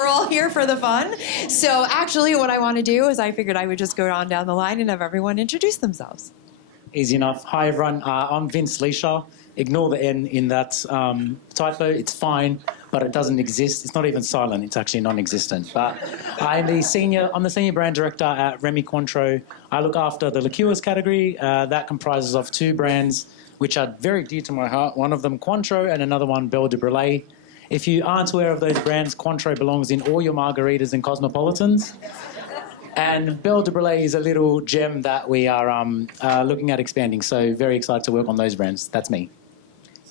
We're all here for the fun. So actually what I want to do is I figured I would just go on down the line and have everyone introduce themselves. Easy enough. Hi, everyone. I'm Vince Linchaa. Ignore the N in that typo. It's fine, but it doesn't exist. It's not even silent. It's actually non-existent. But I'm the senior brand director at Rémy Cointreau. I look after the liqueurs category. That comprises of two brands which are very dear to my heart. One of them Cointreau and another one Belle de Brulé. If you aren't aware of those brands, Cointreau belongs in all your margaritas and cosmopolitans. And Belle de Brulé is a little gem that we are looking at expanding. So very excited to work on those brands. That's me.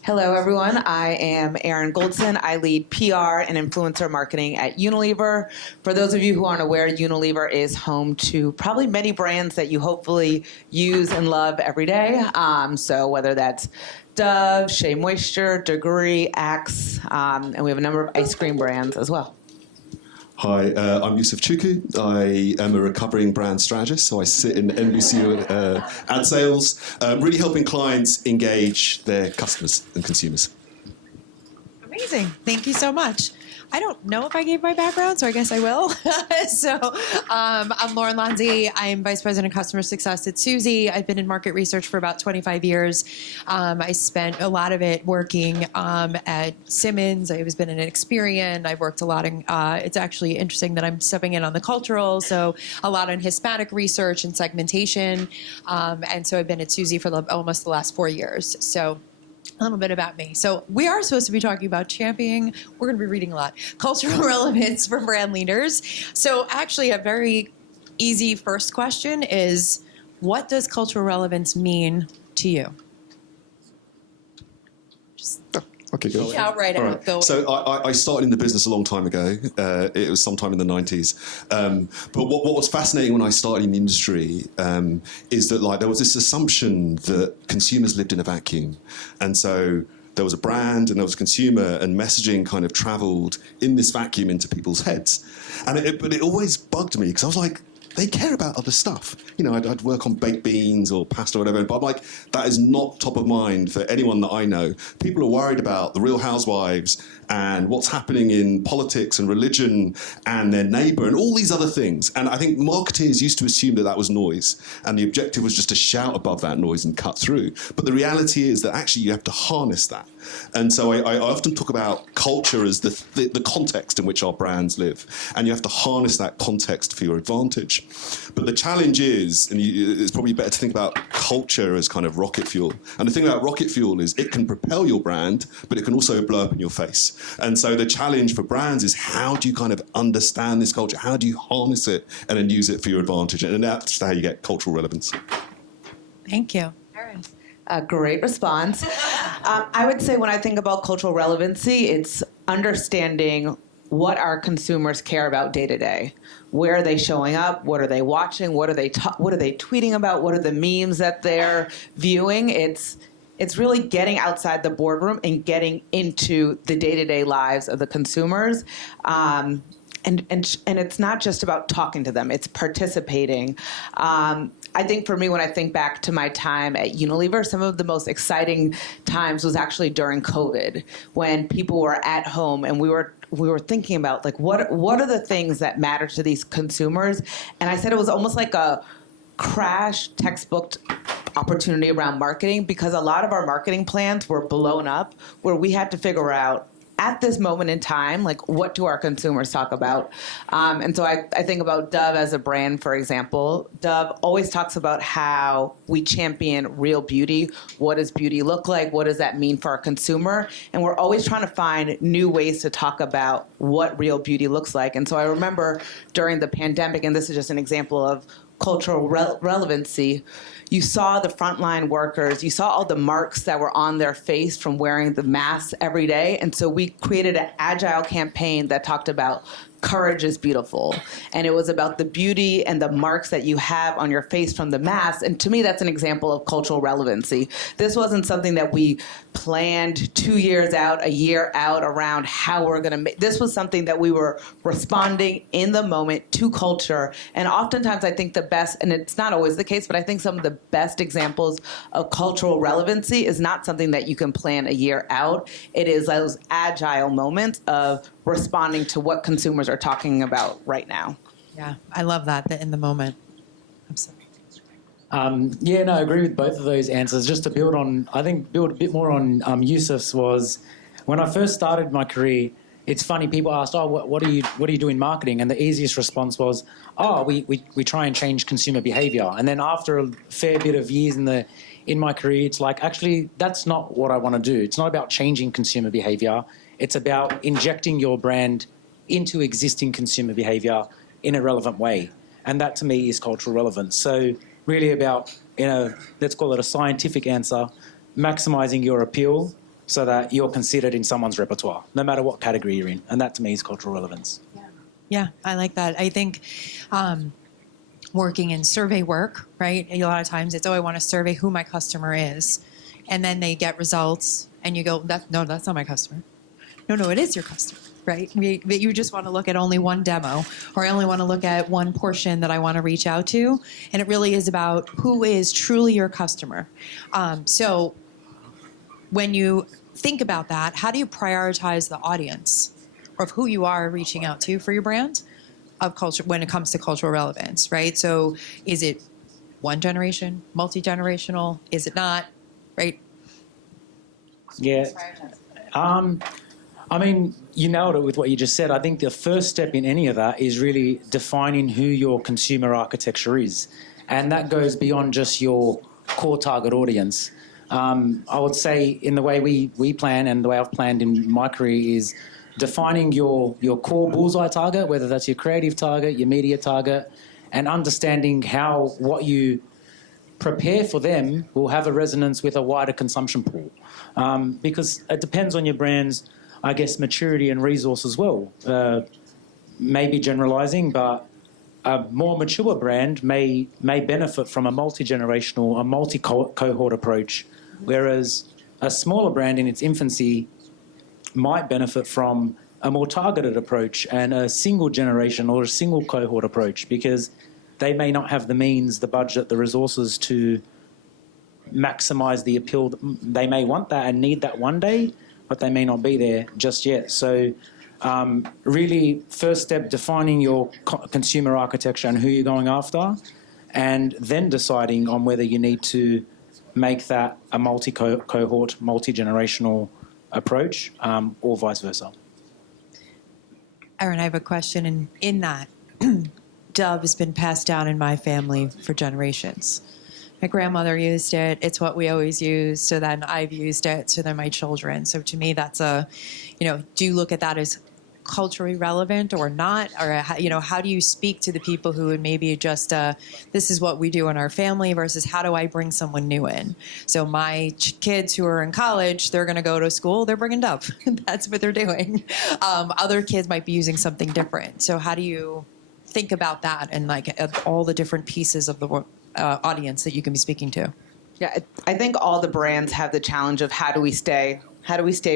Hello, everyone. I am Erin Goldson. I lead PR and influencer marketing at Unilever. For those of you who aren't aware, Unilever is home to probably many brands that you hopefully use and love every day. So whether that's Dove, Shea Moisture, Degree, Axe, and we have a number of ice cream brands as well. Hi, I'm Yusuf Chuku. I am a recovering brand strategist, so I sit in NBC ad sales, really helping clients engage their customers and consumers. Amazing. Thank you so much. I don't know if I gave my background, so I guess I will. I'm Lauren Lanzi. I'm Vice President of Customer Success at Suzy. I've been in market research for about 25 years. I spent a lot of it working at Simmons. I've been in Experian. I've worked a lot in, it's actually interesting that I'm stepping in on the cultural, so a lot on Hispanic research and segmentation. And so I've been at Suzy for almost the last 4 years. So a little bit about me. So we are supposed to be talking about championing. We're going to be reading a lot. Cultural relevance for brand leaders. So actually a very easy first question is, what does cultural relevance mean to you? Just Okay, go. shout right out. Right. Go So I started in the business a long time ago. It was sometime in the 90s. But what was fascinating when I started in the industry is that there was this assumption that consumers lived in a vacuum. And so there was a brand and there was a consumer, and messaging kind of traveled in this vacuum into people's heads. But it always bugged me because I was like, they care about other stuff. You know, I'd work on baked beans or pasta or whatever, but I'm like, that is not top of mind for anyone that I know. People are worried about the Real Housewives and what's happening in politics and religion and their neighbour and all these other things. And I think marketeers used to assume that that was noise, and the objective was just to shout above that noise and cut through. But the reality is that actually you have to harness that. And so I often talk about culture as the context in which our brands live, and you have to harness that context for your advantage. But the challenge is, and it's probably better to think about culture as kind of rocket fuel. And the thing about rocket fuel is it can propel your brand, but it can also blow up in your face. And so the challenge for brands is, how do you kind of understand this culture? How do you harness it and then use it for your advantage? And that's how you get cultural relevance. Thank you. Erin. A great response. I would say when I think about cultural relevancy, it's understanding what our consumers care about day to day. Where are they showing up? What are they watching? What are they tweeting about? What are the memes that they're viewing? It's really getting outside the boardroom and getting into the day-to-day lives of the consumers. And it's not just about talking to them, it's participating. I think for me, when I think back to my time at Unilever, some of the most exciting times was actually during COVID, when people were at home and we were thinking about what are the things that matter to these consumers. And I said it was almost like a crash textbook opportunity around marketing, because a lot of our marketing plans were blown up, where we had to figure out, at this moment in time, what do our consumers talk about? And so I think about Dove as a brand, for example. Dove always talks about how we champion real beauty. What does beauty look like? What does that mean for our consumer? And we're always trying to find new ways to talk about what real beauty looks like. And so I remember during the pandemic, and this is just an example of cultural relevancy, you saw the frontline workers, you saw all the marks that were on their face from wearing the masks every day. And so we created an agile campaign that talked about courage is beautiful. And it was about the beauty and the marks that you have on your face from the mask. And to me, that's an example of cultural relevancy. This wasn't something that we planned 2 years out, a year out around how we're going to make. This was something that we were responding in the moment to culture. And oftentimes I think the best, and it's not always the case, but I think some of the best examples of cultural relevancy is not something that you can plan a year out. It is those agile moments of responding to what consumers consumers are talking about right now. Yeah, I love that in the moment. Absolutely. Yeah, no, I agree with both of those answers. Just to build a bit more on Yusuf's was, when I first started my career, it's funny, people asked, oh, what do you do in marketing? And the easiest response was, oh, we try and change consumer behavior. And then after a fair bit of years in my career, it's like, actually, that's not what I want to do. It's not about changing consumer behavior. It's about injecting your brand into existing consumer behavior in a relevant way. And that, to me, is cultural relevance. So really about, let's call it a scientific answer, maximizing your appeal so that you're considered in someone's repertoire, no matter what category you're in. And that, to me, is cultural relevance. Yeah, I like that. I think working in survey work, right? A lot of times it's, I want to survey who my customer is. And then they get results and you go, no, that's not my customer. No, it is your customer, right? But you just want to look at only one demo, or I only want to look at one portion that I want to reach out to. And it really is about who is truly your customer. So when you think about that, how do you prioritize the audience of who you are reaching out to for your brand of culture when it comes to cultural relevance, right? So is it one generation, multi-generational? Is it not, right? Yeah. I mean, you nailed it with what you just said. I think the first step in any of that is really defining who your consumer architecture is. And that goes beyond just your core target audience. I would say in the way we plan and the way I've planned in my career is defining your core bullseye target, whether that's your creative target, your media target, and understanding how what you prepare for them will have a resonance with a wider consumption pool. Because it depends on your brand's, I guess, maturity and resource as well. Maybe generalizing, but a more mature brand may benefit from a multi-generational, a multi-cohort approach, whereas a smaller brand in its infancy might benefit from a more targeted approach and a single generation or a single cohort approach, because they may not have the means, the budget, the resources to maximize the appeal. They may want that and need that one day, but they may not be there just yet. So really, first step, defining your consumer architecture and who you're going after, and then deciding on whether you need to make that a multi-cohort, multi-generational approach, or vice versa. Erin, I have a question in that. Dove has been passed down in my family for generations. My grandmother used it. It's what we always use. So then I've used it. So then my children. So to me, that's do you look at that as culturally relevant or not? Or, how do you speak to the people who would maybe just, this is what we do in our family versus how do I bring someone new in? So my kids who are in college, they're going to go to school, they're bringing Dove. That's what they're doing. Other kids might be using something different. So how do you think about that and all the different pieces of the audience that you can be speaking to? Yeah, I think all the brands have the challenge of how do we stay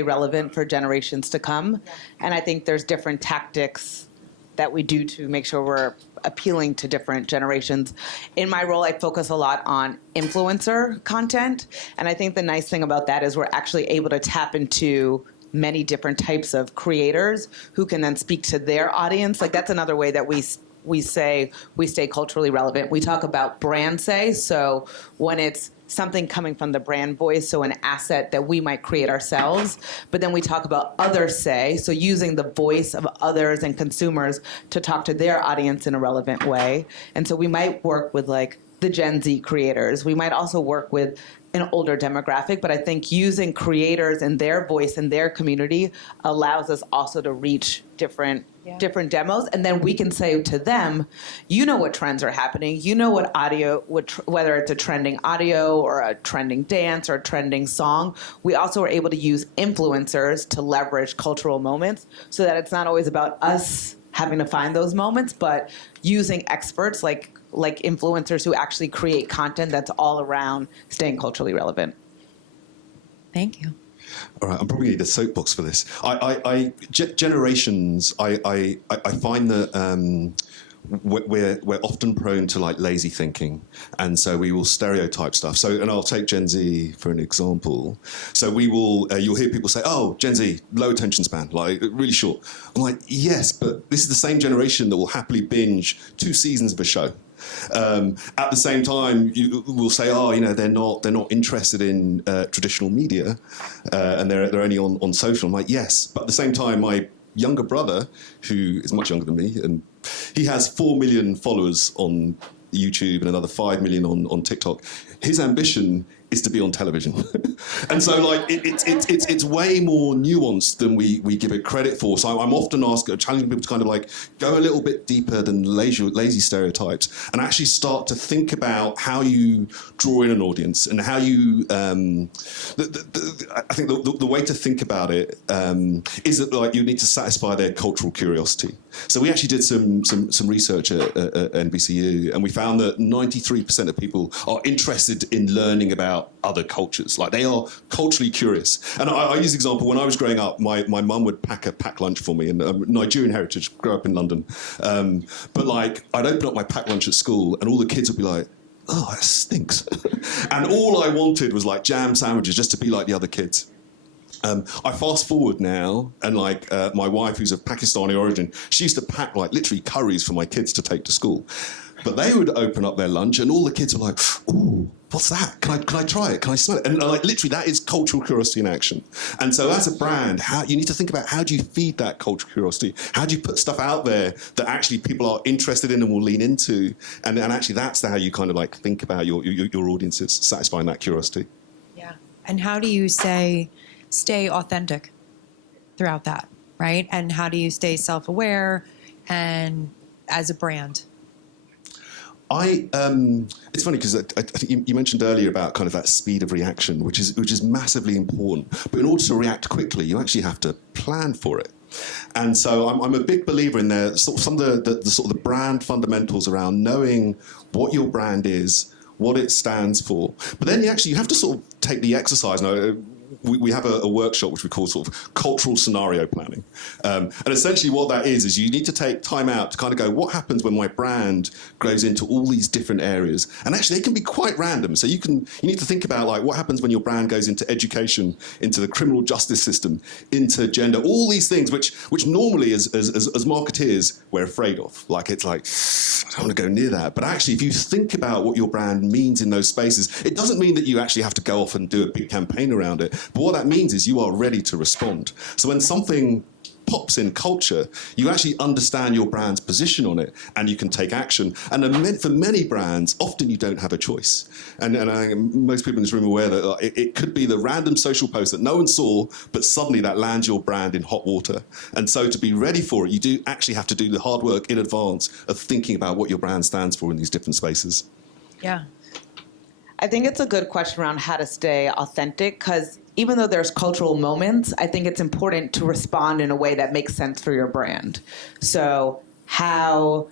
relevant for generations to come? Yeah. And I think there's different tactics that we do to make sure we're appealing to different generations. In my role, I focus a lot on influencer content. And I think the nice thing about that is we're actually able to tap into many different types of creators who can then speak to their audience. That's another way that we say we stay culturally relevant. We talk about brand say, so when it's something coming from the brand voice, so an asset that we might create ourselves, but then we talk about others say, so using the voice of others and consumers to talk to their audience in a relevant way. And so we might work with the Gen Z creators. We might also work with an older demographic, but I think using creators and their voice and their community allows us also to reach different demos, and then we can say to them, what trends are happening, what audio, whether it's a trending audio or a trending dance or a trending song. We also are able to use influencers to leverage cultural moments so that it's not always about us having to find those moments, but using experts like influencers who actually create content that's all around staying culturally relevant. Thank you. All right, I'm probably need a soapbox for this. Generations. I find that we're often prone to like lazy thinking, and so we will stereotype stuff. So, and I'll take Gen Z for an example. So we will, you'll hear people say, "Oh, Gen Z, low attention span, like really short." I'm like, yes, but this is the same generation that will happily binge 2 seasons of a show. At the same time, you will say, "Oh, you know, they're not interested in traditional media, and they're only on social." I'm like, yes, but at the same time, my younger brother, who is much younger than me, and he has 4 million followers on YouTube and another 5 million on TikTok. His ambition is to be on television. And so like it's way more nuanced than we give it credit for. So I'm often challenging people to kind of like go a little bit deeper than lazy stereotypes and actually start to think about how you draw in an audience and how you I think the way to think about it is that like you need to satisfy their cultural curiosity. So we actually did some research at NBCU, and we found that 93% of people are interested in learning about other cultures. Like they are culturally curious. And I use the example, when I was growing up, my mum would pack a packed lunch for me, and Nigerian heritage, grew up in London. But like I'd open up my packed lunch at school and all the kids would be like, "Oh, that stinks." And all I wanted was like jam sandwiches just to be like the other kids. I fast forward now, and like my wife, who's of Pakistani origin, she used to pack like literally curries for my kids to take to school. But they would open up their lunch, and all the kids were like, "Ooh, what's that? Can I try it? Can I smell it?" And like literally, that is cultural curiosity in action. And so, as a brand, you need to think about how do you feed that cultural curiosity? How do you put stuff out there that actually people are interested in and will lean into? And actually, that's how you kind of like think about your audiences, satisfying that curiosity. Yeah. And how do you stay authentic throughout that, right? And how do you stay self-aware and as a brand? It's funny because I think you mentioned earlier about kind of that speed of reaction, which is massively important. But in order to react quickly, you actually have to plan for it. And so I'm a big believer in some of the sort of the brand fundamentals around knowing what your brand is, what it stands for. But then you have to sort of take the exercise. Now, we have a workshop which we call sort of cultural scenario planning. And essentially what that is you need to take time out to kind of go, what happens when my brand goes into all these different areas? And actually they can be quite random. So you need to think about like what happens when your brand goes into education, into the criminal justice system, into gender, all these things which normally as marketeers we're afraid of. Like it's like, I don't want to go near that. But actually if you think about what your brand means in those spaces, it doesn't mean that you actually have to go off and do a big campaign around it. But what that means is you are ready to respond. So when something pops in culture, you actually understand your brand's position on it and you can take action. And for many brands, often you don't have a choice. And I think most people in this room are aware that it could be the random social post that no one saw, but suddenly that lands your brand in hot water. And so to be ready for it, you do actually have to do the hard work in advance of thinking about what your brand stands for in these different spaces. Yeah. I think it's a good question around how to stay authentic, because even though there's cultural moments, I think it's important to respond in a way that makes sense for your brand. So how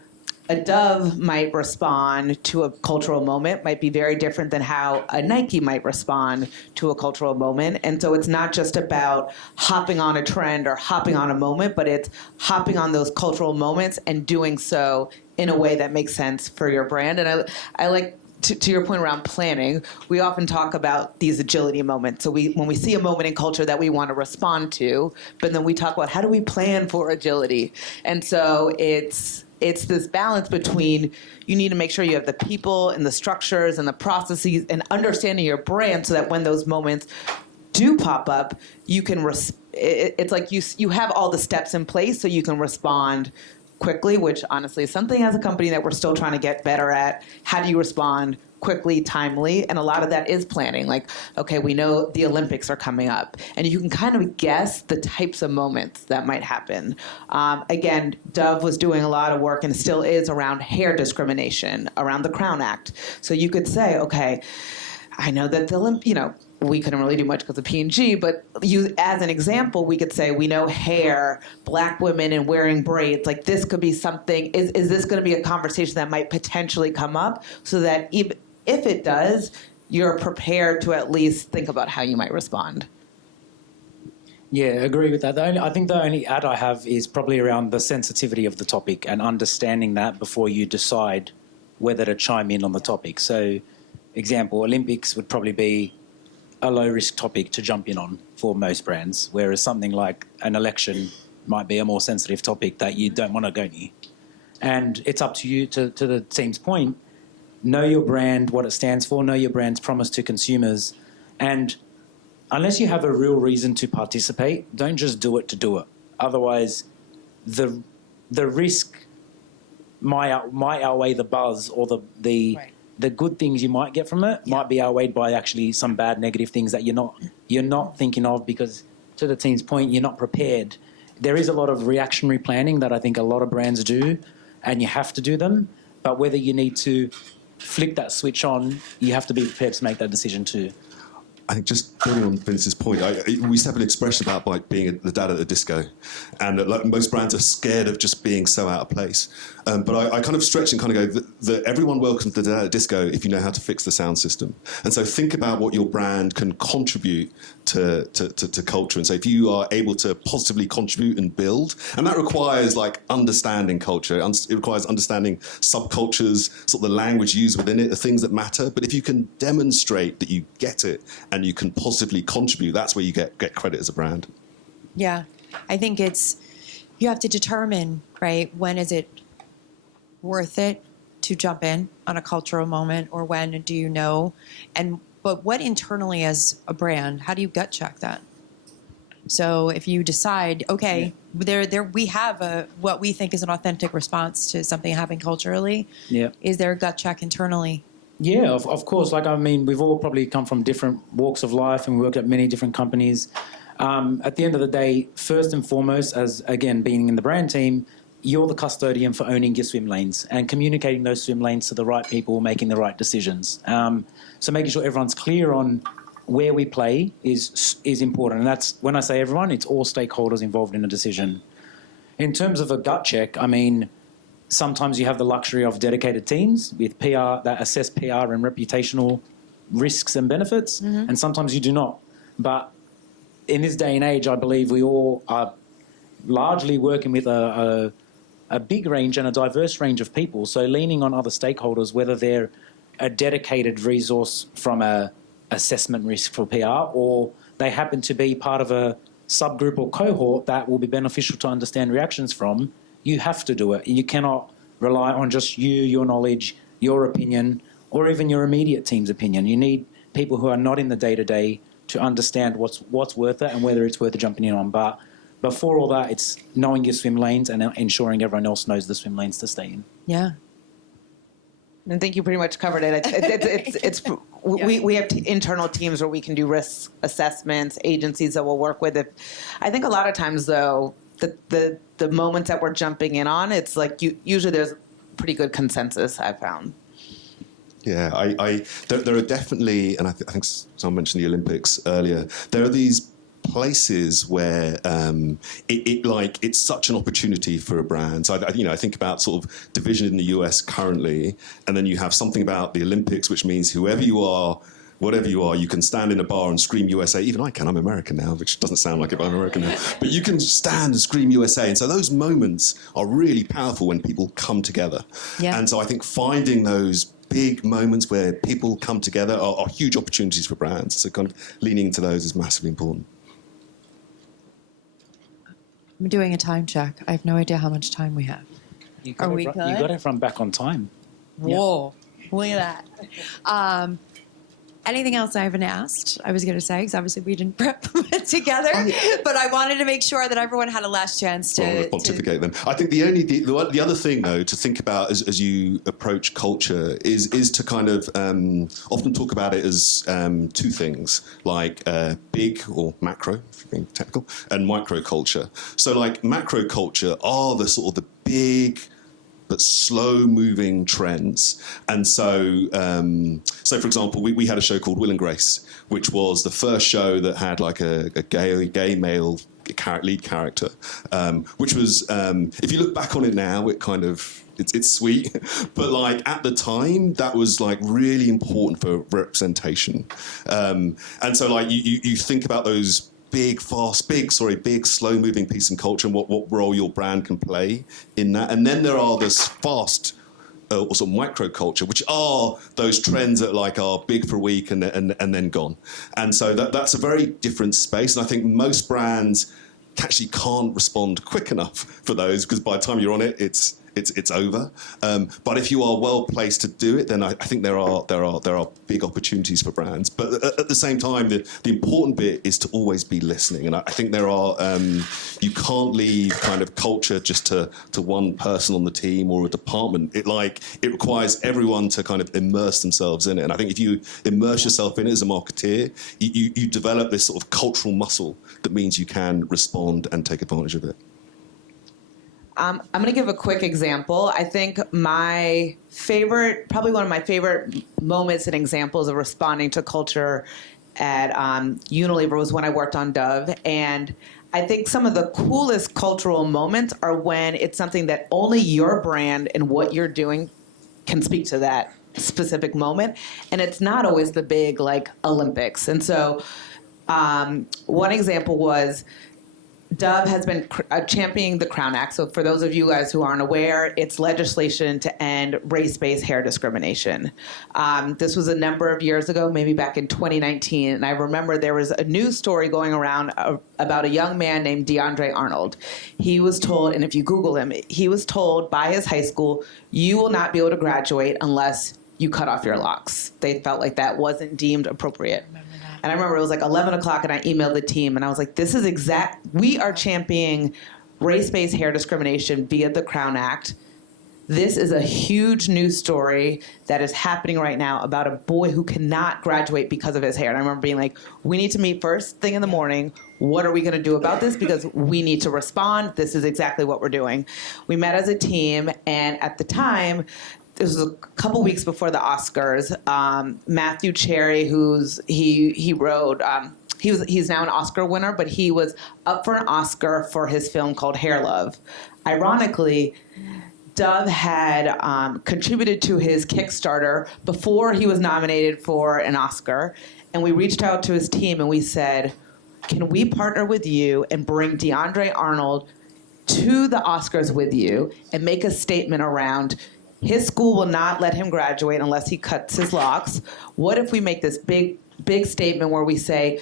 a Dove might respond to a cultural moment might be very different than how a Nike might respond to a cultural moment. And so it's not just about hopping on a trend or hopping on a moment, but it's hopping on those cultural moments and doing so in a way that makes sense for your brand. And I like, to your point around planning, we often talk about these agility moments. So when we see a moment in culture that we want to respond to, but then we talk about how do we plan for agility? And so it's this balance between you need to make sure you have the people and the structures and the processes and understanding your brand so that when those moments do pop up, you can, it's like you have all the steps in place so you can respond quickly, which honestly is something as a company that we're still trying to get better at. How do you respond quickly, timely? And a lot of that is planning. Like, okay, we know the Olympics are coming up, and you can kind of guess the types of moments that might happen. Again, Dove was doing a lot of work and still is around hair discrimination, around the Crown Act. So you could say, okay, I know that we couldn't really do much because of P&G, but as an example, we could say, we know hair, black women and wearing braids, like this could be something, is this going to be a conversation that might potentially come up so that if it does, you're prepared to at least think about how you might respond. Yeah, agree with that. I think the only add I have is probably around the sensitivity of the topic and understanding that before you decide whether to chime in on the topic. So, example, Olympics would probably be a low-risk topic to jump in on for most brands, whereas something like an election might be a more sensitive topic that you don't want to go near. And it's up to you, to the team's point, know your brand, what it stands for, know your brand's promise to consumers, and unless you have a real reason to participate, don't just do it to do it. Otherwise, the risk might outweigh the buzz, or the good things you might get from it might be outweighed by actually some bad negative things that you're not thinking of, because to the team's point, you're not prepared. There is a lot of reactionary planning that I think a lot of brands do, and you have to do them. But whether you need to flick that switch on, you have to be prepared to make that decision too. I think just building on Vince's point, we used to have an expression about like being the dad at the disco, and like most brands are scared of just being so out of place. But I kind of stretch and kind of go that everyone welcomes the dad at the disco if you know how to fix the sound system. And so think about what your brand can contribute to culture. And so if you are able to positively contribute and build, and that requires like understanding culture, it requires understanding subcultures, sort of the language used within it, the things that matter. But if you can demonstrate that you get it and you can positively contribute, that's where you get credit as a brand. Yeah, I think you have to determine, right, when is it worth it to jump in on a cultural moment, or when do you know? But what internally as a brand, how do you gut check that? So if you decide, okay, we have what we think is an authentic response to something happening culturally. Yeah. Is there a gut check internally? Yeah, of course. Like, I mean, we've all probably come from different walks of life and worked at many different companies. At the end of the day, first and foremost, as again, being in the brand team, you're the custodian for owning your swim lanes and communicating those swim lanes to the right people, making the right decisions. So making sure everyone's clear on where we play is important. And that's, when I say everyone, it's all stakeholders involved in a decision. In terms of a gut check, I mean, sometimes you have the luxury of dedicated teams with PR that assess PR and reputational risks and benefits, and sometimes you do not. But in this day and age, I believe we all are largely working with a big range and a diverse range of people. So leaning on other stakeholders, whether they're a dedicated resource from a assessment risk for PR, or they happen to be part of a subgroup or cohort that will be beneficial to understand reactions from, you have to do it. You cannot rely on just your knowledge, your opinion, or even your immediate team's opinion. You need people who are not in the day-to-day to understand what's worth it and whether it's worth jumping in on. But before all that, it's knowing your swim lanes and ensuring everyone else knows the swim lanes to stay in. Yeah. I think you pretty much covered it. We have internal teams where we can do risk assessments, agencies that we'll work with. I think a lot of times, though, the moments that we're jumping in on, it's like usually there's pretty good consensus, I've found. Yeah, there are definitely, and I think someone mentioned the Olympics earlier, there are these places where it's such an opportunity for a brand. So I think about sort of division in the US currently, and then you have something about the Olympics, which means whoever you are, whatever you are, you can stand in a bar and scream USA. Even I can. I'm American now, which doesn't sound like it, but I'm American now. But you can stand and scream USA. And so those moments are really powerful when people come together. Yeah. And so I think finding those big moments where people come together are huge opportunities for brands. So kind of leaning into those is massively important. I'm doing a time check. I have no idea how much time we have. You got to run back on time. Whoa, look at that. Anything else I haven't asked? I was going to say, because obviously we didn't prep together, but I wanted to make sure that everyone had a last chance to pontificate them. I think the other thing, though, to think about as you approach culture is to kind of often talk about it as two things, like big or macro, if you're being technical, and micro culture. So like macro culture are the sort of the big but slow-moving trends. And so for example, we had a show called Will and Grace, which was the first show that had like a gay male lead character, which was, if you look back on it now, it kind of, it's sweet, but like at the time, that was like really important for representation. And so like you think about those big, slow-moving piece in culture and what role your brand can play in that. And then there are this fast or sort of micro culture, which are those trends that like are big for a week and then gone. And so that's a very different space. And I think most brands actually can't respond quick enough for those, because by the time you're on it, it's over. But if you are well placed to do it, then I think there are big opportunities for brands. But at the same time, the important bit is to always be listening. And I think there are you can't leave kind of culture just to one person on the team or a department. It requires everyone to kind of immerse themselves in it. And I think if you immerse yourself in it as a marketeer, you develop this sort of cultural muscle that means you can respond and take advantage of it. I'm going to give a quick example. I think probably one of my favorite moments and examples of responding to culture at Unilever was when I worked on Dove. And I think some of the coolest cultural moments are when it's something that only your brand and what you're doing can speak to that specific moment. And it's not always the big, like, Olympics. And so one example was Dove has been championing the Crown Act. So for those of you guys who aren't aware, it's legislation to end race-based hair discrimination. This was a number of years ago, maybe back in 2019. And I remember there was a news story going around about a young man named DeAndre Arnold. He was told, and if you Google him, he was told by his high school, you will not be able to graduate unless you cut off your locks. They felt like that wasn't deemed appropriate. And I remember it was like 11 o'clock and I emailed the team and I was like, we are championing race-based hair discrimination via the Crown Act. This is a huge news story that is happening right now about a boy who cannot graduate because of his hair. And I remember being like, we need to meet first thing in the morning. What are we going to do about this? Because we need to respond. This is exactly what we're doing. We met as a team, and at the time, this was a couple weeks before the Oscars. Matthew Cherry, he's now an Oscar winner, but he was up for an Oscar for his film called Hair Love. Ironically, Dove had contributed to his Kickstarter before he was nominated for an Oscar, and we reached out to his team and we said, can we partner with you and bring DeAndre Arnold to the Oscars with you and make a statement around his school will not let him graduate unless he cuts his locks? What if we make this big statement where we say,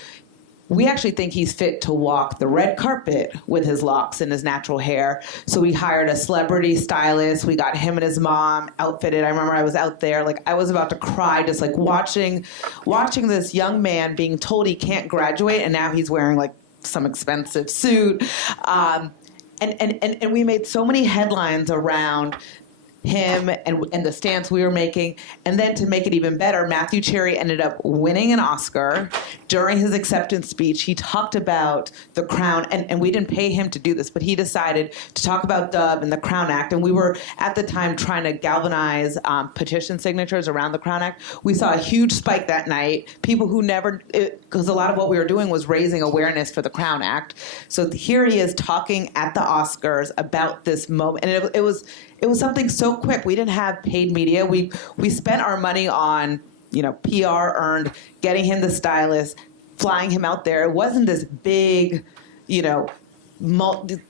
we actually think he's fit to walk the red carpet with his locks and his natural hair. So we hired a celebrity stylist. We got him and his mom outfitted. I remember I was out there, like I was about to cry, just like watching this young man being told he can't graduate, and now he's wearing like some expensive suit. And we made so many headlines around him and the stance we were making. And then to make it even better, Matthew Cherry ended up winning an Oscar. During his acceptance speech, he talked about the Crown, and we didn't pay him to do this, but he decided to talk about Dove and the Crown Act. And we were, at the time, trying to galvanize petition signatures around the Crown Act. We saw a huge spike that night. People who because a lot of what we were doing was raising awareness for the Crown Act. So here he is talking at the Oscars about this moment. And it was something so quick. We didn't have paid media. We spent our money on, PR earned, getting him the stylist, flying him out there. It wasn't this big,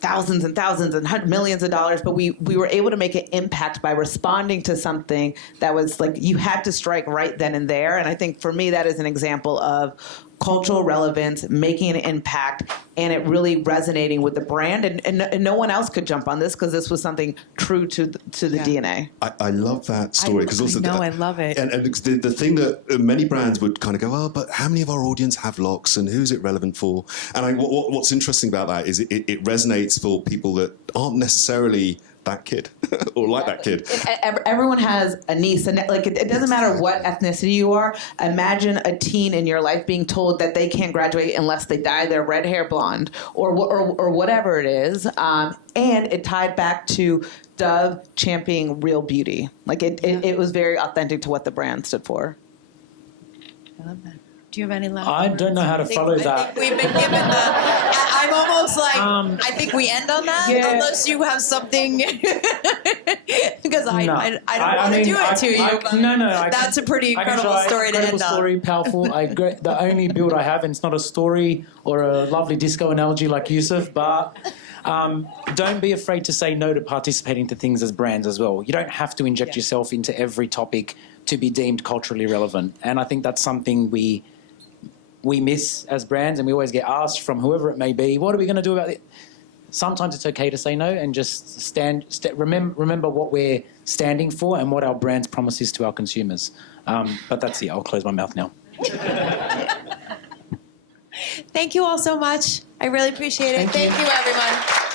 thousands and thousands and millions of dollars, but we were able to make an impact by responding to something that was like, you had to strike right then and there. And I think for me, that is an example of cultural relevance, making an impact, and it really resonating with the brand. And no one else could jump on this because this was something true to the DNA. I love that story. I love it. And the thing that many brands would kind of go, oh, but how many of our audience have locks and who's it relevant for? And what's interesting about that is it resonates for people that aren't necessarily that kid or like that kid. Everyone has a niece, and like it doesn't matter what ethnicity you are. Imagine a teen in your life being told that they can't graduate unless they dye their red hair blonde or whatever it is. And it tied back to Dove championing real beauty. Like it was very authentic to what the brand stood for. I love that. Do you have any last I words? don't know how to follow that. I think we've been given I'm almost like, I think we end on that, Yeah. unless you have something because I don't want to do it to you. But that's a pretty incredible story to end Incredible on. story, powerful. The only build I have, and it's not a story or a lovely disco analogy like Yusuf, but don't be afraid to say no to participating to things as brands as well. You don't have to inject yourself into every topic to be deemed culturally relevant. And I think that's something we miss as brands, and we always get asked from whoever it may be, what are we going to do about it? Sometimes it's okay to say no and just remember what we're standing for and what our brand's promise is to our consumers. But that's it. I'll close my mouth now. Thank you all so much. I really appreciate it. Thank you everyone.